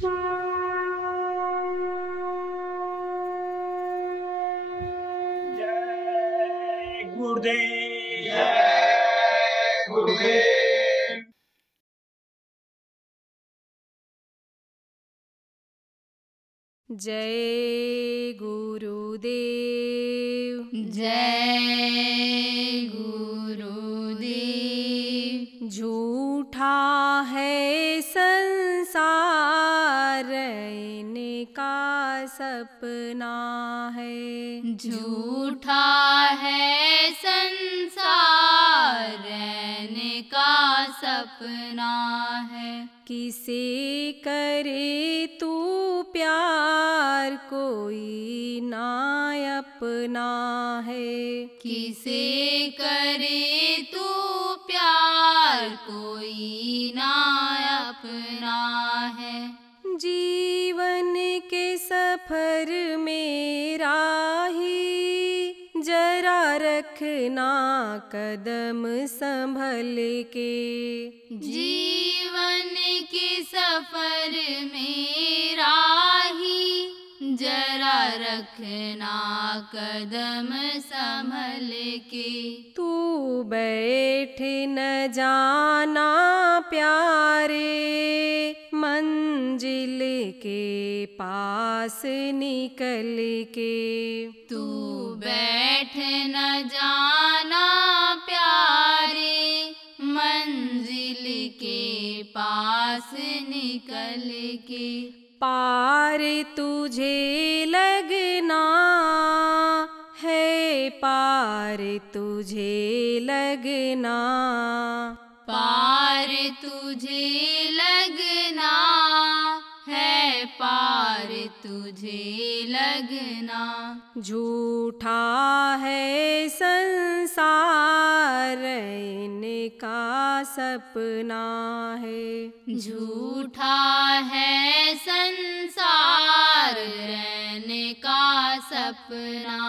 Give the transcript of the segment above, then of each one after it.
जय गुरुदेव। जय गुरुदेव। जय गुरुदेव। जय गुरुदेव। झूठा है संसार, रहने का सपना है। झूठा है संसार, रहने का सपना है। किसे करे तू प्यार, कोई ना अपना है। किसे करे तू प्यार, कोई ना अपना है। जीवन के सफर में राही, जरा रखना कदम संभल के। जीवन के सफर में राही, जरा रखना कदम संभल के। तू बैठ न जाना प्यारे, मंजिल के पास निकल के। तू बैठ न जाना प्यारे, मंजिल के पास निकल के। पार तुझे लगना है, पार तुझे लगना। पार तुझे लगना है, पार तुझे लगना। झूठा है संसार, रहने का सपना है। झूठा है संसार, रहने का सपना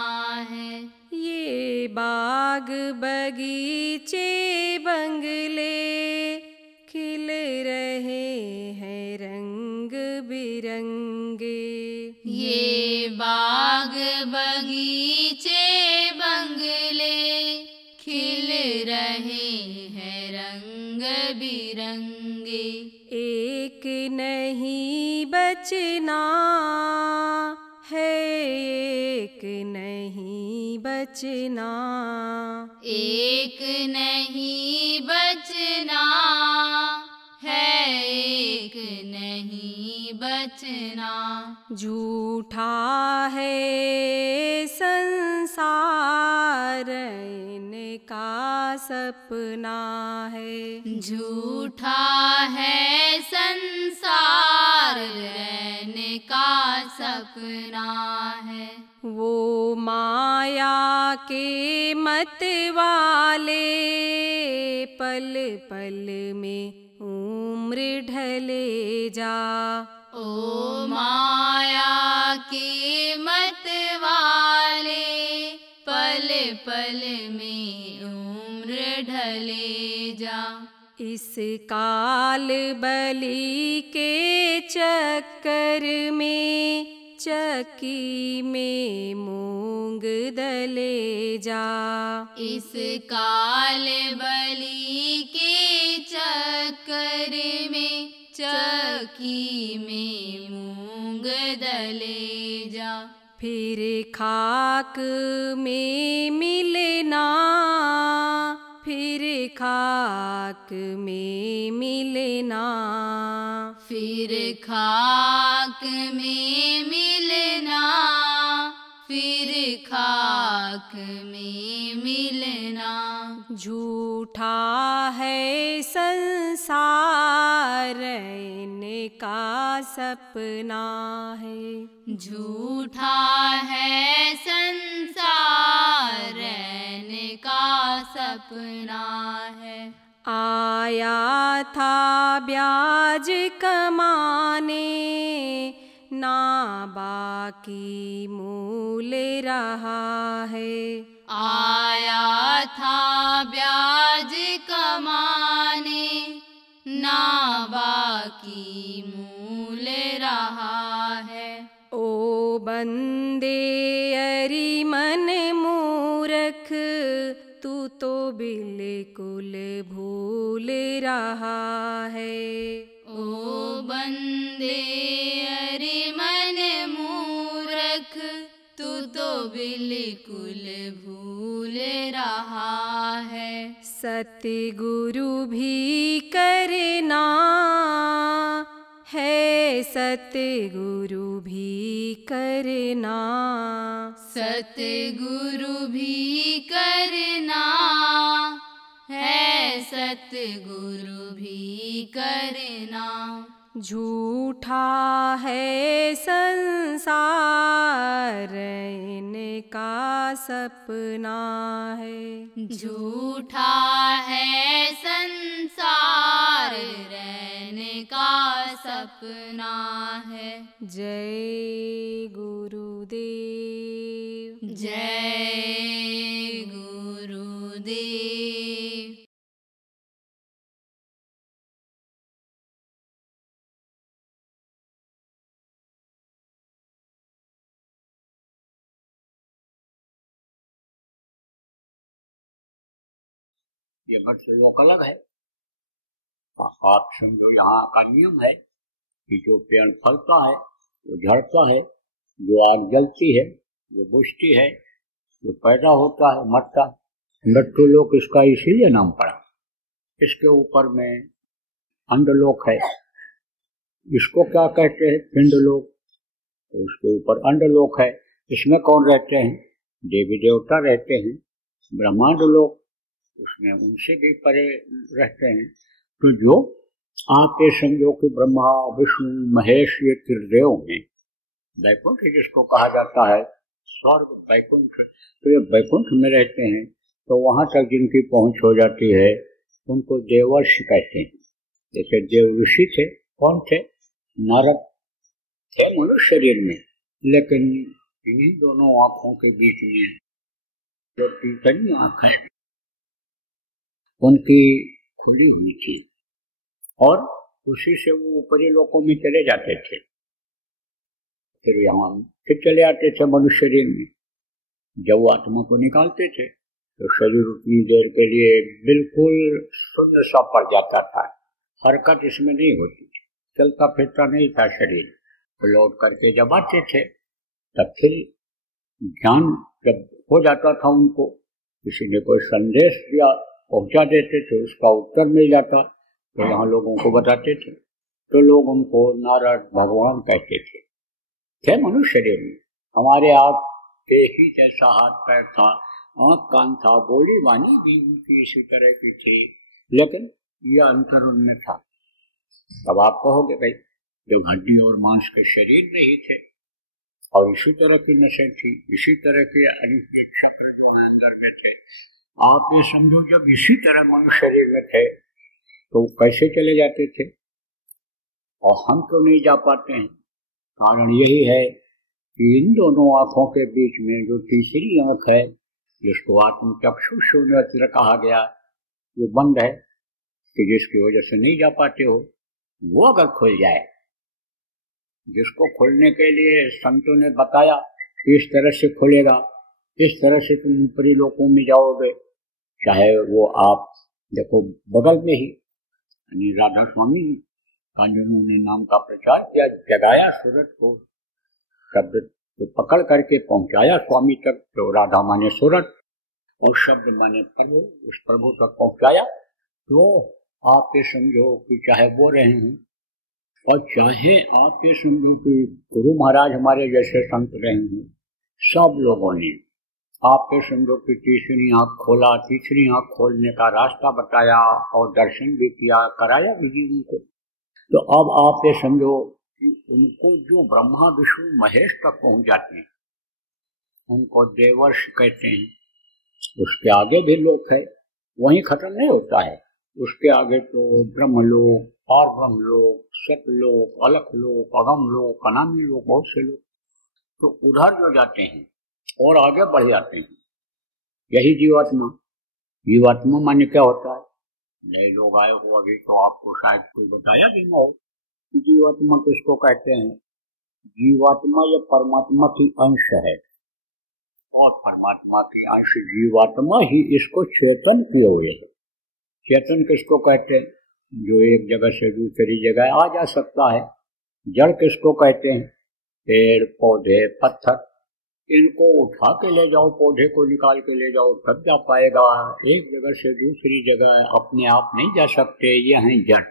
है। ये बाग बगीचे बंगले, खिल रहे हैं रंग बिरंगे। ये बाग बगीचे बंगले, खिल रहे हैं रंग बिरंगे। एक नहीं बचना है, एक नहीं बचना। एक नहीं बचना है, एक नहीं बचना। झूठा है संसार, रहने का सपना है। झूठा है संसार, रहने का सपना है। वो माया के मत वाले, पल पल में उम्र ढले जा। ओ माया के मत वाले, पल पल में उम्र ढले जा। इस काल बलि के चक्कर में, चक्की में मूंग दले जा। इस काल बलि के चक्कर में, चक्की में मूंग दले जा। फिर खाक में मिलना, फिर खाक में मिलना। फिर खाक में मिलना, फिर खाक में मिलना। झूठा है संसार, रहने का सपना है। झूठा है संसार, रहने का सपना है। आया था ब्याज कमाने, ना बाकी मूल रहा है। आया था ब्याज कमाने, ना बाकी मूल रहा है। ओ बंदे अरि मन मूरख, तू तो बिल्कुल भूल रहा है। ओ बंदे अरे मन मूरख, तू तो बिल्कुल भूल रहा है। सतगुरु भी करना है, सतगुरु भी करना, सतगुरु भी करना है, सतगुरु भी करना। झूठा है संसार इनका सपना है। झूठा है संसार रहने का सपना है। जय गुरुदेव। जय गुरुदेव। ये भट श्लोक अलग है। आप समझो यहाँ का नियम है कि जो पेड़ फलता है वो झड़ता है, जो आग जलती है वो बुझती है, जो पैदा होता है मरता है। मृत्यु लोक इसका इसीलिए नाम पड़ा। इसके ऊपर में अंडलोक है। इसको क्या कहते हैं? पिंडलोक। तो उसके ऊपर अंडलोक है। इसमें कौन रहते हैं? देवी देवता रहते हैं। ब्रह्मांड लोक उसमें उनसे भी परे रहते हैं। तो जो आप ये समझो कि ब्रह्मा विष्णु महेश ये त्रिदेव हैं। वैकुंठ जिसको कहा जाता है, स्वर्ग वैकुंठ, तो ये वैकुंठ में रहते हैं। तो वहां तक जिनकी पहुंच हो जाती है उनको देवर्ष कहते हैं। जैसे देव ऋषि थे, कौन थे? नारद थे मनुष्य शरीर में, लेकिन इन्हीं दोनों आंखों के बीच में जो तीसरी आंख है उनकी खुली हुई थी और उसी से वो ऊपरी लोकों में चले जाते थे। फिर यहाँ फिर चले आते थे मनुष्य शरीर में। जब वो आत्मा को निकालते थे तो शरीर उतनी देर के लिए बिल्कुल शून्य सा पड़ जाता था। हरकत इसमें नहीं होती थी, चलता फिरता नहीं था शरीर। लौट करके जब आते थे तब फिर ज्ञान जब हो जाता था उनको, किसी ने कोई संदेश दिया पहुंचा देते थे, उसका उत्तर मिल जाता तो यहाँ लोगों को बताते थे। तो लोग उनको नारद भगवान कहते थे मनुष्य शरीर में। हमारे आप के ही जैसा हाथ पैर था, आंख कान था, बोली वाणी भी उनकी इसी तरह की थी, लेकिन यह अंतर उनमें था। तब आप कहोगे भाई जब हड्डी और मांस के शरीर में ही थे और इसी तरह की नसें थी, इसी तरह के अंदर में थे, आप ये समझो जब इसी तरह मनुष्य शरीर में थे तो कैसे चले जाते थे और हम क्यों नहीं जा पाते हैं? कारण यही है कि इन दोनों आंखों के बीच में जो तीसरी आंख है, जिसको आत्म चक्षु शून्य कहा गया, वो बंद है, कि जिसकी वजह से नहीं जा पाते हो। वो अगर खुल जाए, जिसको खुलने के लिए संतों ने बताया कि इस तरह से खुलेगा, इस तरह से तुम ऊपरी लोकों में जाओगे। चाहे वो आप देखो बगल में ही राधा स्वामी का जिन्होंने नाम का प्रचार किया, जगाया सूरत को, शब्द को पकड़ करके पहुंचाया स्वामी तक। तो राधा माने सूरत और शब्द माने प्रभु, उस प्रभु तक पहुंचाया। तो आप ये समझो कि चाहे वो रहे हैं और चाहे आप ये समझो कि गुरु महाराज हमारे जैसे संत रहे हैं, सब लोगों ने आप ये समझो कि तीसरी आंख खोला, तीसरी आंख खोलने का रास्ता बताया और दर्शन भी किया, कराया भी जीवन को। तो अब आप ये समझो कि उनको जो ब्रह्मा विष्णु महेश तक पहुंच जाते हैं उनको देवर्ष कहते हैं। उसके आगे भी लोक है, वहीं खत्म नहीं होता है। उसके आगे तो ब्रह्मलोक, और ब्रह्मलोक, सतलोक, अलखलोक, अगमलोक, अनामी लोक, बहुत से लोग तो उधर जो जाते हैं और आगे बढ़ जाते हैं। यही जीवात्मा। जीवात्मा माने क्या होता है? नए लोग आए हो अभी तो आपको शायद कोई बताया भी ना हो। जीवात्मा किसको कहते हैं? जीवात्मा ये परमात्मा की अंश है और परमात्मा की अंश जीवात्मा ही इसको चेतन किए हुए है। चेतन किसको कहते हैं? जो एक जगह से दूसरी जगह आ जा सकता है। जड़ किसको कहते हैं? पेड़ पौधे पत्थर, इनको उठा के ले जाओ, पौधे को निकाल के ले जाओ तब जा पाएगा। एक जगह से दूसरी जगह अपने आप नहीं जा सकते। ये हैं जड़।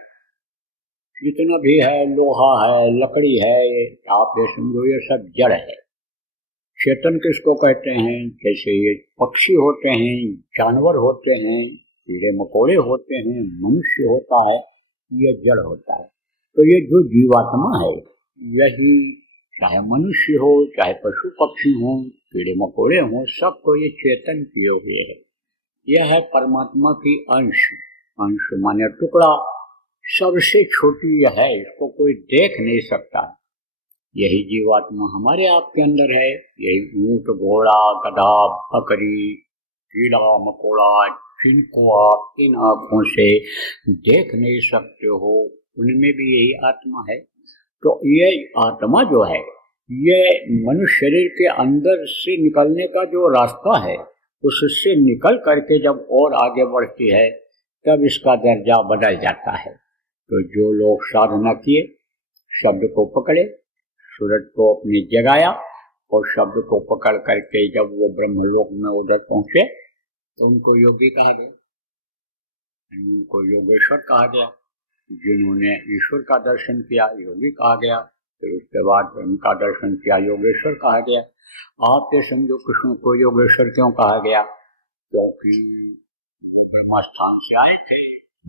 जितना भी है, लोहा है, लकड़ी है, आप ये समझो ये सब जड़ है। चेतन किसको कहते हैं? जैसे ये पक्षी होते हैं, जानवर होते हैं, कीड़े मकोड़े होते हैं, मनुष्य होता है, ये जड़ होता है। तो ये जो जीवात्मा है यही, चाहे मनुष्य हो, चाहे पशु पक्षी हो, कीड़े मकोड़े हो, सबको ये चेतन किए हुए है। यह है परमात्मा की अंश। अंश माने टुकड़ा, सबसे छोटी यह है, इसको कोई देख नहीं सकता। यही जीवात्मा हमारे आपके अंदर है। यही ऊंट, घोड़ा, गधा, बकरी, कीड़ा मकोड़ा, जिनको आप इन आंखों से देख नहीं सकते हो, उनमें भी यही आत्मा है। तो ये आत्मा जो है, ये मनुष्य शरीर के अंदर से निकलने का जो रास्ता है, उससे निकल करके जब और आगे बढ़ती है तब इसका दर्जा बदल जाता है। तो जो लोग साधना किए, शब्द को पकड़े, सूरज को अपनी जगाया और शब्द को पकड़ करके जब वो ब्रह्मलोक में उधर पहुंचे तो उनको योगी कहा गया, उनको योगेश्वर कहा गया। जिन्होंने ईश्वर का दर्शन किया योगी कहा गया, फिर उसके बाद उनका दर्शन किया योगेश्वर कहा गया। आप ये समझो कृष्ण को योगेश्वर क्यों कहा गया? क्योंकि वो ब्रह्म स्थान से आए थे,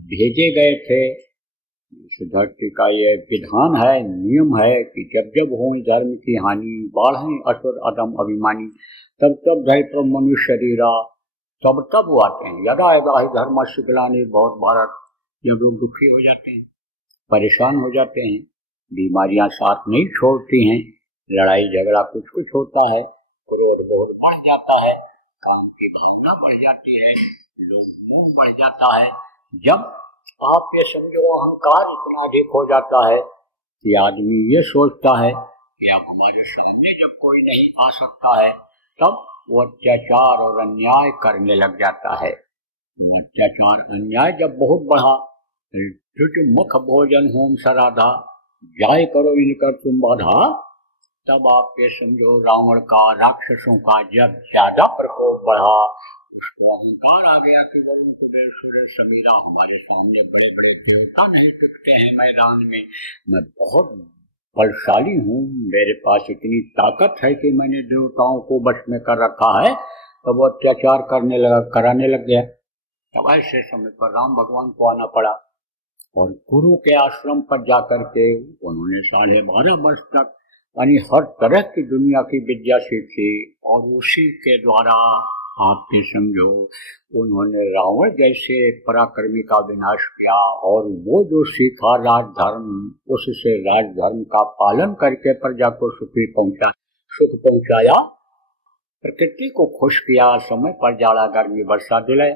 भेजे गए थे। इस धरती का ये विधान है, नियम है कि जब जब हो धर्म की हानि, बाढ़ें असुर अदम अभिमानी, तब तब धय पर मनुष्य शरीरा, तब तब वो आते हैं। यदा यदा ही धर्म शिकलाने बहुत भारत, जब लोग दुखी हो जाते हैं, परेशान हो जाते हैं, बीमारियां साथ नहीं छोड़ती हैं, लड़ाई झगड़ा कुछ कुछ होता है, क्रोध बहुत बढ़ जाता है, काम की भावना बढ़ जाती है, लोग मोह बढ़ जाता है। जब आप ये समझो अहंकार इतना अधिक हो जाता है कि आदमी ये सोचता है कि अब हमारे सामने जब कोई नहीं आ सकता है, तब वो अत्याचार और अन्याय करने लग जाता है। वो अत्याचार अन्याय जब बहुत बढ़ा, मुख भोजन होम सराधा, जाय करो इनकर तुम बाधा, तब आप ये समझो रावण का, राक्षसों का जब ज्यादा प्रकोप बढ़ा, उसको अहंकार आ गया कि वरुण कुबेर सूर्य समीरा, हमारे सामने बड़े बड़े देवता नहीं टिकते हैं मैदान में, मैं बहुत बलशाली हूँ, मेरे पास इतनी ताकत है कि मैंने देवताओं को बस में कर रखा है। तब वो अत्याचार कराने लग गया। तब ऐसे समय पर राम भगवान को आना पड़ा और गुरु के आश्रम पर जाकर के उन्होंने 12.5 वर्ष तक यानी हर तरह की दुनिया की विद्या सीखी और उसी के द्वारा आप ये समझो उन्होंने रावण जैसे पराक्रमी का विनाश किया। और वो जो सीखा राजधर्म, उससे राजधर्म का पालन करके प्रजा को सुख पहुंचाया, प्रकृति को खुश किया, समय पर जाड़ा गर्मी वर्षा दिलाया।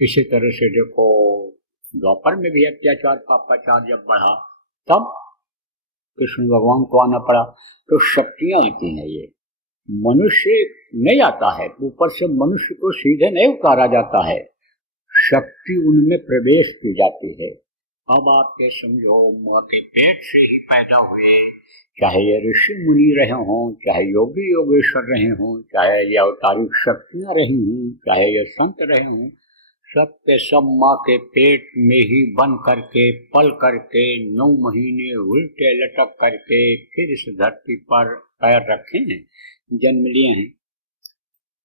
इसी तरह से देखो द्वापर में भी अत्याचार पापाचार जब बढ़ा, तब कृष्ण भगवान को आना पड़ा। तो शक्तियां आती हैं, ये मनुष्य नहीं आता है, ऊपर से मनुष्य को सीधे नहीं उतारा जाता है, शक्ति उनमें प्रवेश की जाती है। अब आप ये समझो माँ के पेट से ही पैदा हुए, चाहे ये ऋषि मुनि रहे हों, चाहे योगी योगेश्वर रहे हों, चाहे ये अवतारिक शक्तियां रही हों, चाहे ये संत रहे हों, सब के सब माँ के पेट में ही बन करके पल करके 9 महीने उल्टे लटक करके फिर इस धरती पर पैर रखे हैं, जन्म लिए हैं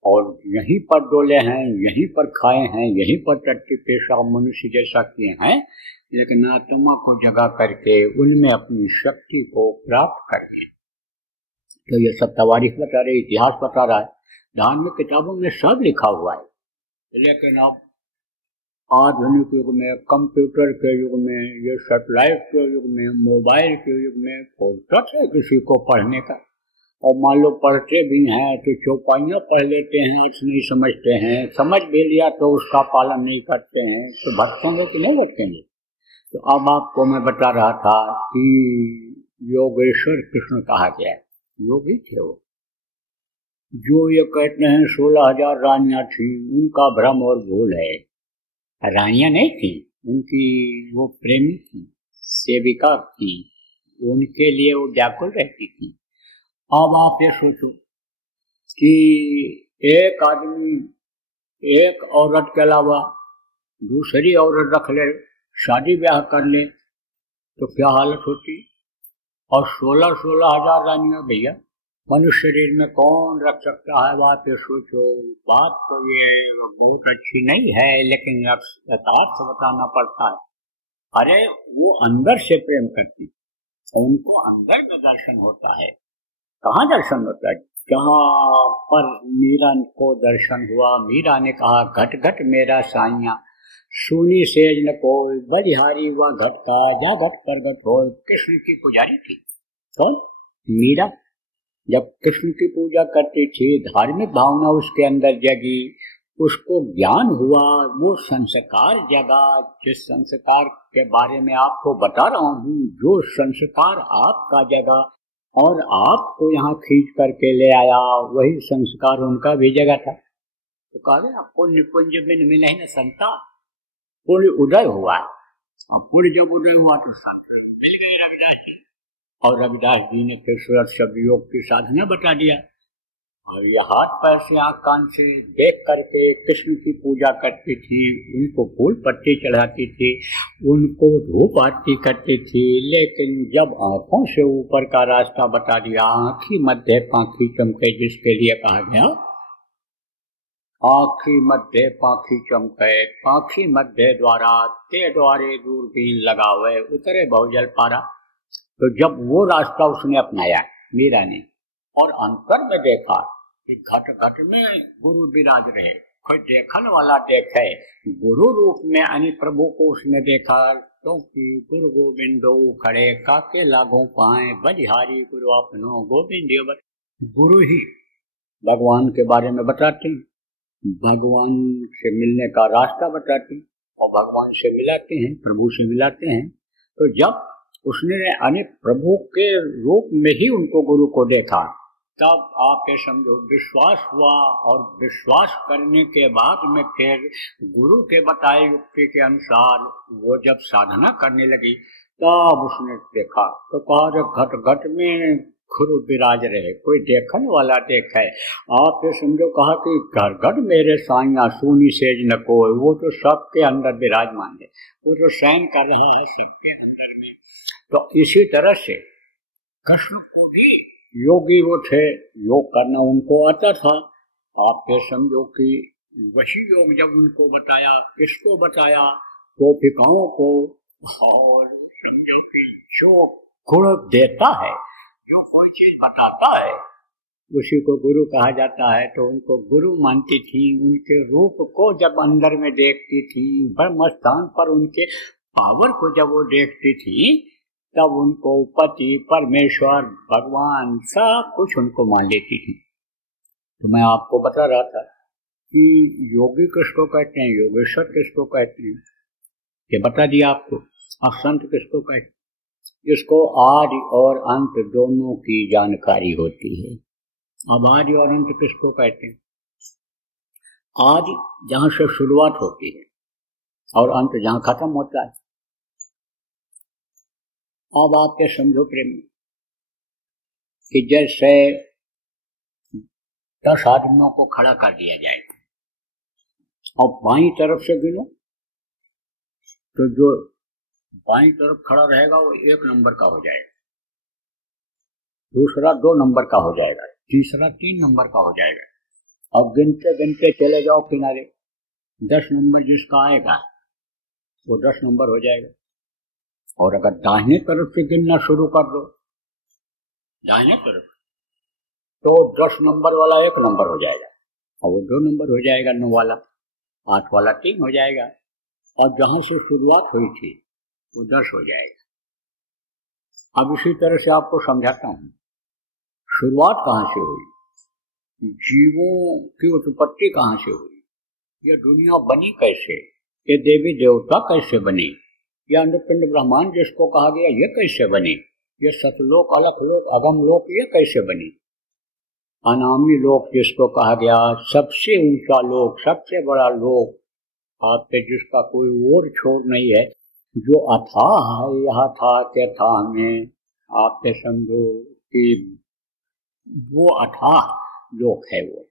और यहीं पर डोले हैं, यहीं पर खाए हैं, यहीं पर टट्टी पेशाब मनुष्य जैसा किए हैं, लेकिन आत्मा को जगा करके उनमें अपनी शक्ति को प्राप्त करिए। तो ये सब तवारीख बता रहे, इतिहास बता रहा है, धार्मिक किताबों में सब लिखा हुआ है। लेकिन अब आधुनिक युग में, कंप्यूटर के युग में, ये सैटेलाइट के युग में, मोबाइल के युग में फुर्सत है किसी को पढ़ने का। और मान लो पढ़ते भी हैं तो चौपाइयाँ पढ़ लेते हैं, अर्थ नहीं समझते हैं, समझ भी लिया तो उसका पालन नहीं करते हैं, तो भटकेंगे कि नहीं भटकेंगे? तो अब आपको मैं बता रहा था कि योगेश्वर कृष्ण कहा गया, योगी थे वो। जो ये कहते हैं 16,000 रानियां थी, उनका भ्रम और भूल है। रानियां नहीं थी, उनकी वो प्रेमी थी, सेविका थी, उनके लिए वो व्याकुल रहती थी। अब आप ये सोचो कि एक आदमी एक औरत के अलावा दूसरी औरत रख ले, शादी ब्याह कर ले, तो क्या हालत होती। और 16,000 रानियां भैया मनुष्य शरीर में कौन रख सकता है। बात ये सोचो। बात तो ये बहुत अच्छी नहीं है, लेकिन यथार्थ बताना पड़ता है। अरे वो अंदर से प्रेम करती, उनको अंदर में दर्शन होता है। कहाँ दर्शन होता है? जहाँ पर मीरा को दर्शन हुआ, मीरा ने कहा घट घट मेरा साइया, सुनी सेज न कोई, बलिहारी हुआ घट का, जा घट प्रगट हो। कृष्ण की पुजारी थी कौन? मीरा। जब कृष्ण की पूजा करती थी, धार्मिक भावना उसके अंदर जगी, उसको ज्ञान हुआ, वो संस्कार जगा। जिस संस्कार के बारे में आपको बता रहा हूँ, जो संस्कार आपका जगा और आपको यहाँ खींच करके ले आया, वही संस्कार उनका भी जगा था। तो कहा गया पुण्य पुंज बिन मिले न संता, पुण्य उदय हुआ। पुण्य जब उदय हुआ तो संत मिल गए रविदास जी, और रविदास जी ने फिर सूरत शब्द योग की साधना बता दिया। और ये हाथ पैर से आँख कान से देख करके कृष्ण की पूजा करती थी, उनको फूल पत्ती चढ़ाती थी, उनको धूप आरती करती थी। लेकिन जब आंखों से ऊपर का रास्ता बता दिया, आँखी मध्य पाखी चमके, जिसके लिए कहा गया आँखी मध्य पाखी चमके, पाखी मध्य द्वारा ते द्वारे दूरबीन लगावे, उतरे बहुजल पारा। तो जब वो रास्ता उसने अपनाया मीरा ने, और अंतर में देखा कि घट घट में गुरु विराज रहे, कोई देखने वाला देखे, गुरु रूप में यानी प्रभु को उसने देखा। क्योंकि गुरु गोविंदो खड़े, काके लागो पाए, बलिहारी गुरु अपनो गोविंद। गुरु ही भगवान के बारे में बताते, भगवान से मिलने का रास्ता बताते, और भगवान से मिलाते हैं, प्रभु से मिलाते हैं। तो जब उसने यानी प्रभु के रूप में ही उनको गुरु को देखा, तब आप ये समझो विश्वास हुआ। और विश्वास करने के बाद में फिर गुरु के बताए युक्ति के अनुसार वो जब साधना करने लगी, तब उसने देखा। तो कहा घट घट में गुरु विराज रहे, कोई देखने वाला देखे। आप ये समझो, कहा कि घर घर मेरे साइया, सुनी सेज न कोई। वो तो सबके अंदर विराजमान है, वो तो शयन कर रहा है सबके अंदर में। तो इसी तरह से कृष्ण को भी योगी वो थे, योग करना उनको आता था। आप ये समझो कि वही योग जब उनको बताया, किसको बताया? गोपिकाओं को। और समझो कि जो गुण देता है, जो कोई चीज बताता है, उसी को गुरु कहा जाता है। तो उनको गुरु मानती थी। उनके रूप को जब अंदर में देखती थी, ब्रह्म स्थान पर उनके पावर को जब वो देखती थी, तब उनको पति, परमेश्वर, भगवान सब कुछ उनको मान लेती थी। तो मैं आपको बता रहा था कि योगी किसको कहते हैं, योगेश्वर किसको कहते हैं, ये बता दिया आपको। अब संत किसको कहते हैं? जिसको आदि और अंत दोनों की जानकारी होती है। अब आदि और अंत किसको कहते हैं? आदि जहां से शुरुआत होती है और अंत जहां खत्म होता है। अब आप ये समझो प्रेमी कि जैसे 10 आदमियों को खड़ा कर दिया जाए और बाईं तरफ से गिनो, तो जो बाईं तरफ खड़ा रहेगा वो 1 नंबर का हो जाएगा, दूसरा 2 नंबर का हो जाएगा, तीसरा 3 नंबर का हो जाएगा। अब गिनते गिनते चले जाओ किनारे, 10 नंबर जिसका आएगा वो 10 नंबर हो जाएगा। और अगर दाहिने तरफ से गिनना शुरू कर दो, दाहिने तरफ, तो 10 नंबर वाला 1 नंबर हो जाएगा, और वो 2 नंबर हो जाएगा, 9 वाला, 8 वाला 3 हो जाएगा, और जहां से शुरुआत हुई थी वो 10 हो जाएगा। अब इसी तरह से आपको समझाता हूं, शुरुआत कहां से हुई, जीवों की उत्पत्ति कहां से हुई, ये दुनिया बनी कैसे, ये देवी देवता कैसे बने, या अंडपिंड ब्रह्मांड जिसको कहा गया ये कैसे बने, ये सतलोक, अलखलोक, अगम लोक ये कैसे बने। अनामी लोक जिसको कहा गया सबसे ऊंचा लोक, सबसे बड़ा लोक, आप पे जिसका कोई और छोर नहीं है, जो अथाह है, यह था के था में आप पे समझो कि वो अथाह लोक है वो।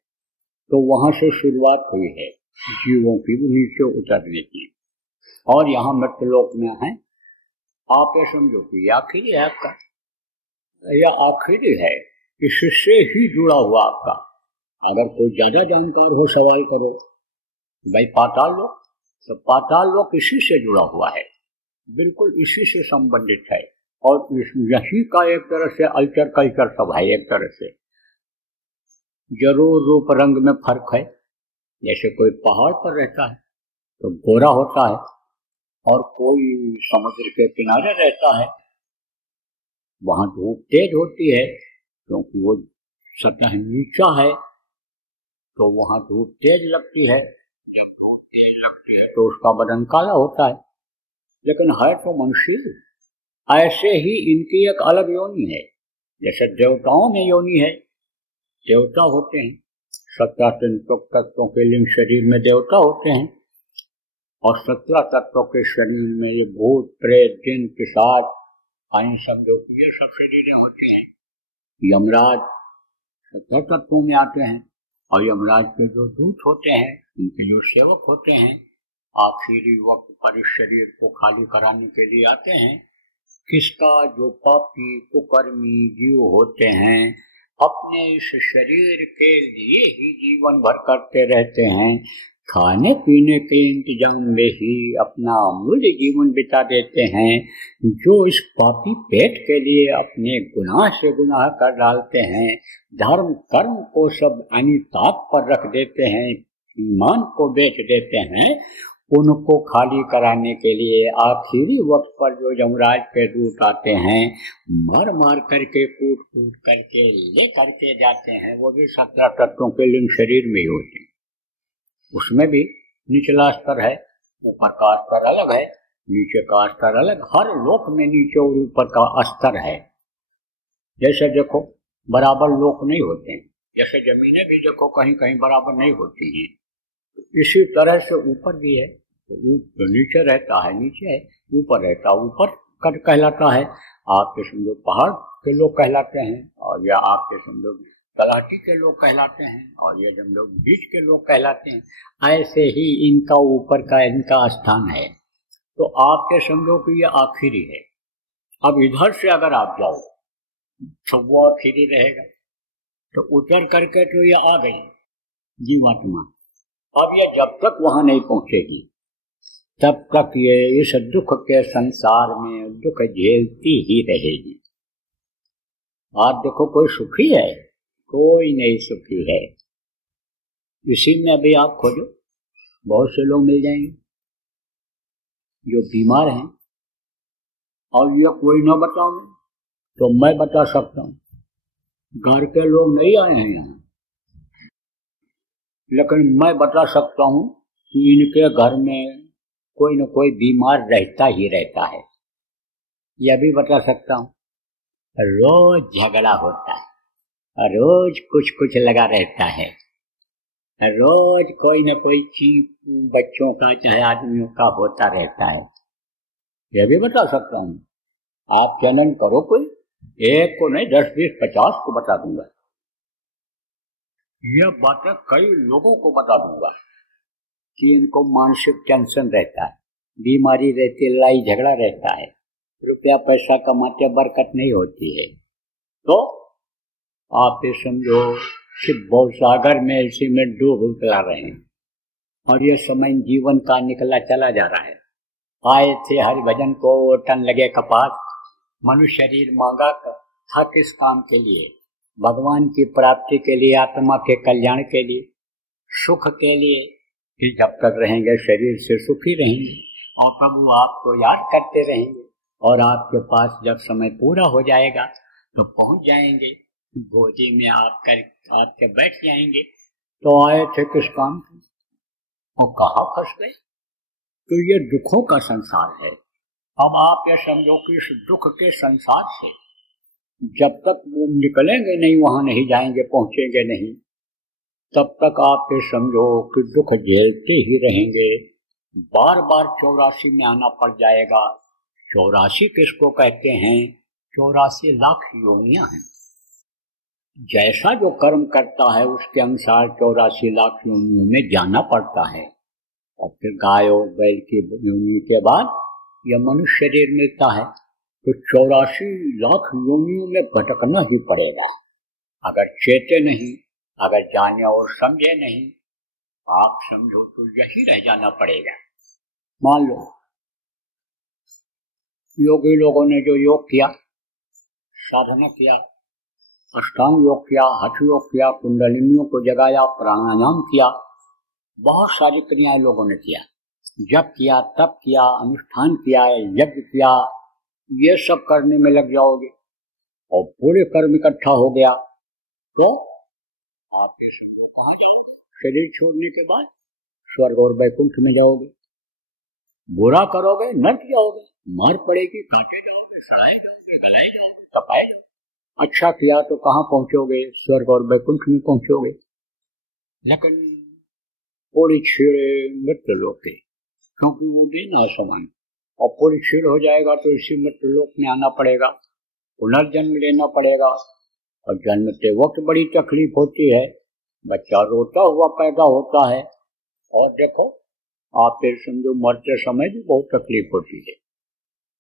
तो वहां से शुरुआत हुई है जीवों की नीचे उतरने की, और यहाँ मृत लोक में है आप ये समझो कि ये आखिरी है आपका, या आखिरी है, इससे ही जुड़ा हुआ आपका। अगर कोई ज्यादा जानकार हो सवाल करो भाई पाताल लोक, तो पाताल लोक इसी से जुड़ा हुआ है, बिल्कुल इसी से संबंधित है। और यही का एक तरह से अल्चर कल्चर सब है, एक तरह से जरूर रूप रंग में फर्क है। जैसे कोई पहाड़ पर रहता है तो गोरा होता है, और कोई समुद्र के किनारे रहता है वहां धूप तेज होती है, क्योंकि वो सतह नीचा है तो वहां धूप तेज लगती है। जब धूप तेज लगती है तो उसका बदन काला होता है, लेकिन है तो मनुष्य। ऐसे ही इनकी एक अलग योनि है, जैसे देवताओं में योनि है, देवता होते हैं 17 तत्वों के लिंग शरीर में देवता होते हैं, और 17 तत्वों के शरीर में ये भूत प्रेत जिन पिशाच आए सब लोग, ये सब शरीरें होती हैं। यमराज 17 तत्वों में आते हैं, और यमराज के जो दूत होते हैं, उनके जो सेवक होते हैं, आखिरी वक्त पर इस शरीर को खाली कराने के लिए आते हैं। किसका, जो पापी कुकर्मी जीव होते हैं, अपने इस शरीर के लिए ही जीवन भर करते रहते हैं, खाने पीने के इंतजाम में ही अपना अमूल्य जीवन बिता देते हैं। जो इस पापी पेट के लिए अपने गुनाह से गुनाह कर डालते हैं, धर्म कर्म को सब अनिताप पर रख देते हैं, ईमान को बेच देते हैं, उनको खाली कराने के लिए आखिरी वक्त पर जो यमराज के दूत आते हैं, मार मार करके कूट कूट करके ले करके जाते हैं। वो भी 17 तत्वों के लिंग शरीर में ही होते हैं। उसमें भी निचला स्तर है, ऊपर का स्तर अलग है, नीचे का स्तर अलग। हर लोक में नीचे और ऊपर का स्तर है। जैसे देखो बराबर लोक नहीं होते हैं, जैसे जमीनें भी देखो कहीं कहीं बराबर नहीं होती हैं, इसी तरह से ऊपर भी है। तो नीचे रहता है नीचे है, ऊपर रहता है ऊपर कट कहलाता है। आपके समझो पहाड़ के लोग कहलाते हैं, और या आपके समझो तलाटी के लोग कहलाते हैं, और ये जब लोग बीच के लोग कहलाते हैं। ऐसे ही इनका ऊपर का इनका स्थान है। तो आपके समझो कि ये आखिरी है। अब इधर से अगर आप जाओ तो वो आखिरी रहेगा, तो उतर करके तो ये आ गई जीवात्मा। अब ये जब तक वहां नहीं पहुंचेगी तब तक ये इस दुख के संसार में दुख झेलती ही रहेगी। आप देखो कोई सुखी है, कोई नहीं सुखी है। इसी में अभी आप खोजो, बहुत से लोग मिल जाएंगे जो बीमार हैं, और ये कोई ना बताओ तो मैं बता सकता हूँ। घर के लोग नहीं आए हैं यहाँ, लेकिन मैं बता सकता हूँ कि इनके घर में कोई न कोई बीमार रहता ही रहता है। यह भी बता सकता हूँ, रोज झगड़ा होता है, रोज कुछ कुछ लगा रहता है, रोज कोई न कोई चीज बच्चों का चाहे आदमियों का होता रहता है। यह भी बता सकता हूँ। आप चलन करो, कोई एक को नहीं 10 20 50 को बता दूंगा। यह बातें कई लोगों को बता दूंगा कि इनको मानसिक टेंशन रहता है, बीमारी रहती है, लड़ाई झगड़ा रहता है, रुपया पैसा कमाते बरकत नहीं होती है। तो आप ये समझो कि बहुत सागर में इसी में डूब चला रहे हैं, और ये समय जीवन का निकला चला जा रहा है। आए थे हरि भजन को टन लगे कपास, मनुष्य शरीर मांगा था किस काम के लिए? भगवान की प्राप्ति के लिए, आत्मा के कल्याण के लिए, सुख के लिए। कि जब तक रहेंगे शरीर से सुखी रहेंगे, और प्रभु आपको याद करते रहेंगे, और आपके पास जब समय पूरा हो जाएगा तो पहुंच जाएंगे गोदी में आपके बैठ जाएंगे। तो आए थे किस काम के, वो कहाँ फंस गए? तो ये दुखों का संसार है, अब आप ये समझो कि इस दुख के संसार से जब तक वो निकलेंगे नहीं, वहां नहीं जाएंगे, पहुंचेंगे नहीं, तब तक आप ये समझो कि दुख झेलते ही रहेंगे। बार बार 84 में आना पड़ जाएगा। 84 किसको कहते हैं? 84 लाख योनियां हैं। जैसा जो कर्म करता है उसके अनुसार 84 लाख योनियों में जाना पड़ता है। और फिर गाय और बैल की योनि के बाद यह मनुष्य शरीर मिलता है, तो 84 लाख योनियों में भटकना ही पड़ेगा। अगर चेते नहीं, अगर जाने और समझे नहीं, आप समझो तो यही रह जाना पड़ेगा। मान लो योगी लोगों ने जो योग किया, साधना किया, अष्टांग योग किया, हठ योग किया, कुंडलिनियों को जगाया, प्राणायाम किया, बहुत सारी क्रियाएं लोगों ने किया, जप किया, तप किया, अनुष्ठान किया, यज्ञ किया, ये सब करने में लग जाओगे और पूरे कर्म इकट्ठा हो गया तो आप ये समझो कहाँ जाओगे? शरीर छोड़ने के बाद स्वर्ग और वैकुंठ में जाओगे। बुरा करोगे नर्क जाओगे, मार पड़ेगी, काटे जाओगे, सड़ाए जाओगे, गलाए जाओगे, तपाए जाओगे। अच्छा किया तो कहाँ पहुंचोगे? स्वर्ग और वैकुंठ में पहुंचोगे। लेकिन पूरी छेड़े मृत्यु लोक के, क्योंकि वो भी नासमान, और पूरी छीड़ हो जाएगा तो इसी मृत्यु लोक में आना पड़ेगा, पुनर्जन्म लेना पड़ेगा। और जन्मते वक्त बड़ी तकलीफ होती है, बच्चा रोता हुआ पैदा होता है, और देखो आप फिर समझो मरते समय भी बहुत तकलीफ होती है।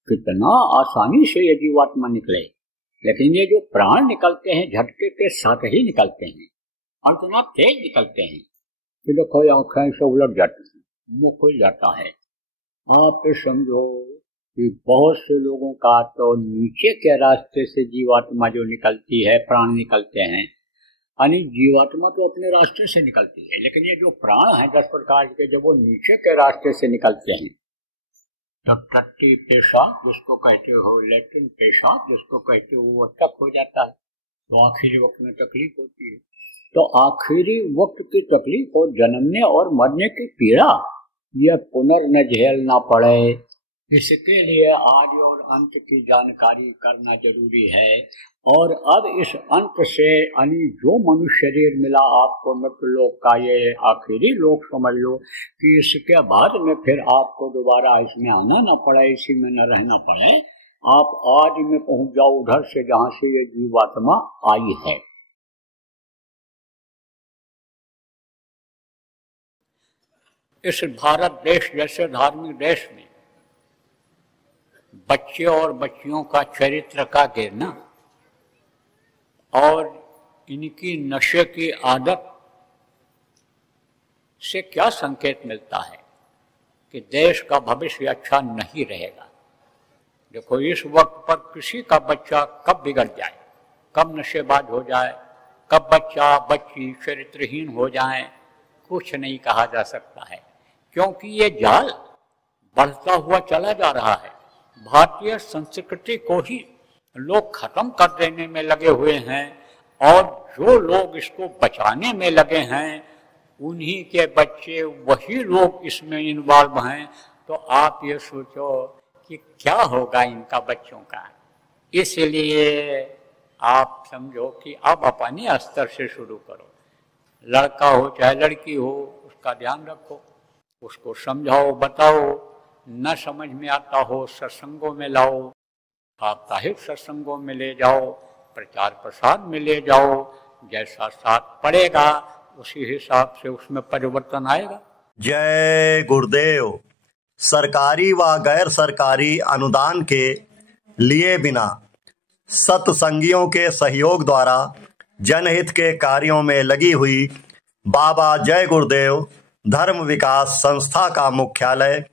कितना आसानी से ये जीवात्मा निकले, लेकिन ये जो प्राण निकलते हैं झटके के साथ ही निकलते हैं और इतना तेज निकलते हैं कि देखो आंखें से उलट जाती हैं, मुंह खुल जाता है। आप समझो कि बहुत से लोगों का तो नीचे के रास्ते से जीवात्मा जो निकलती है, प्राण निकलते हैं, यानी जीवात्मा तो अपने रास्ते से निकलती है, लेकिन ये जो प्राण है 10 प्रकार के, जब वो नीचे के रास्ते से निकलते हैं तो टट्टी पेशाब जिसको कहते हो, लैट्रिन पेशाब जिसको कहते हो, वो तक हो जाता है, तो आखिरी वक्त में तकलीफ होती है। तो आखिरी वक्त की तकलीफ हो, जन्मने और मरने की पीड़ा, यह पुनर्न झेलना पड़े, इसके लिए आदि और अंत की जानकारी करना जरूरी है। और अब इस अंत से यानी जो मनुष्य शरीर मिला आपको मृत्यु लोक का, ये आखिरी लोक समझ लो कि इसके बाद में फिर आपको दोबारा इसमें आना ना पड़े, इसी में न रहना पड़े, आप आदि में पहुंच जाओ, उधर से जहां से ये जीवात्मा आई है। इस भारत देश जैसे धार्मिक देश में बच्चे और बच्चियों का चरित्र का गिरना और इनकी नशे की आदत से क्या संकेत मिलता है कि देश का भविष्य अच्छा नहीं रहेगा। देखो इस वक्त पर किसी का बच्चा कब बिगड़ जाए, कब नशेबाज हो जाए, कब बच्चा बच्ची चरित्रहीन हो जाए, कुछ नहीं कहा जा सकता है, क्योंकि ये जाल बढ़ता हुआ चला जा रहा है। भारतीय संस्कृति को ही लोग खत्म कर देने में लगे हुए हैं, और जो लोग इसको बचाने में लगे हैं उन्हीं के बच्चे, वही लोग इसमें इन्वॉल्व हैं। तो आप ये सोचो कि क्या होगा इनका बच्चों का। इसलिए आप समझो कि अब अपने स्तर से शुरू करो, लड़का हो चाहे लड़की हो, उसका ध्यान रखो, उसको समझाओ, बताओ, न समझ में आता हो सत्संगों में लाओ, साप्ताहिक सत्संगों में ले जाओ, प्रचार प्रसार में ले जाओ, जैसा साथ पड़ेगा उसी हिसाब से उसमें परिवर्तन आएगा। जय गुरुदेव। सरकारी व गैर सरकारी अनुदान के लिए बिना सत्संगियों के सहयोग द्वारा जनहित के कार्यों में लगी हुई बाबा जय गुरुदेव धर्म विकास संस्था का मुख्यालय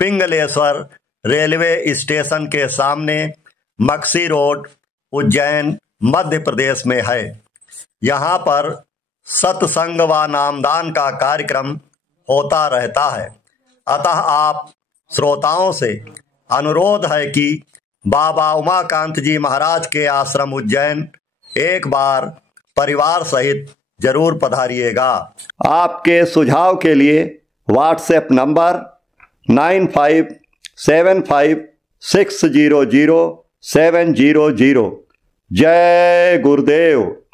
पिंगलेश्वर रेलवे स्टेशन के सामने मक्सी रोड, उज्जैन, मध्य प्रदेश में है। यहाँ पर सत्संग व नामदान का कार्यक्रम होता रहता है। अतः आप श्रोताओं से अनुरोध है कि बाबा उमाकांत जी महाराज के आश्रम उज्जैन एक बार परिवार सहित जरूर पधारिएगा। आपके सुझाव के लिए व्हाट्सएप नंबर 9575 600700। जय गुरुदेव।